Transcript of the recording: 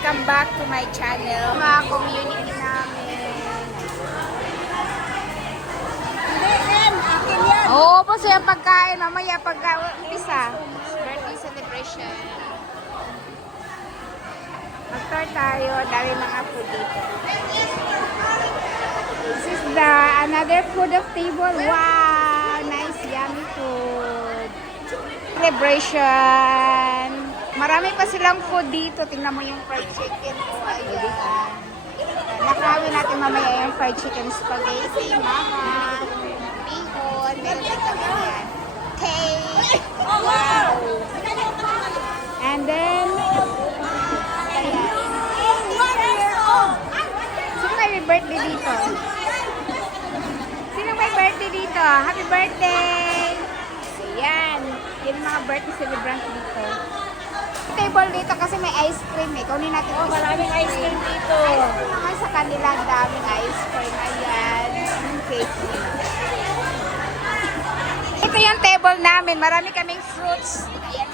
Welcome back to my channel. Mga community namin. Oo, po siya pagkain. Mamaya pagka-umpisa. Birthday celebration. Mag-tour tayo. Dami mga food dito. This is another food of table. Wow! Nice, yummy food. Celebration. Marami pa silang food dito. Tingnan mo yung fried chicken. Oh, ayan. Nakawin natin mamaya yung fried chicken spaghetti. Mama. Bihon. Meron din kami yan. Cake. Wow! And then, ayan. Sino may birthday dito? Sino may birthday dito? Happy birthday! Ayan. Yan yung mga birthday celebrant dito. Table dito kasi may ice cream eh. Kunin natin Maraming ice cream dito. naman sa kanila ang daming ice cream. Ayan. Yung cake nila. Ito yung table namin. Marami kaming fruits. Ayan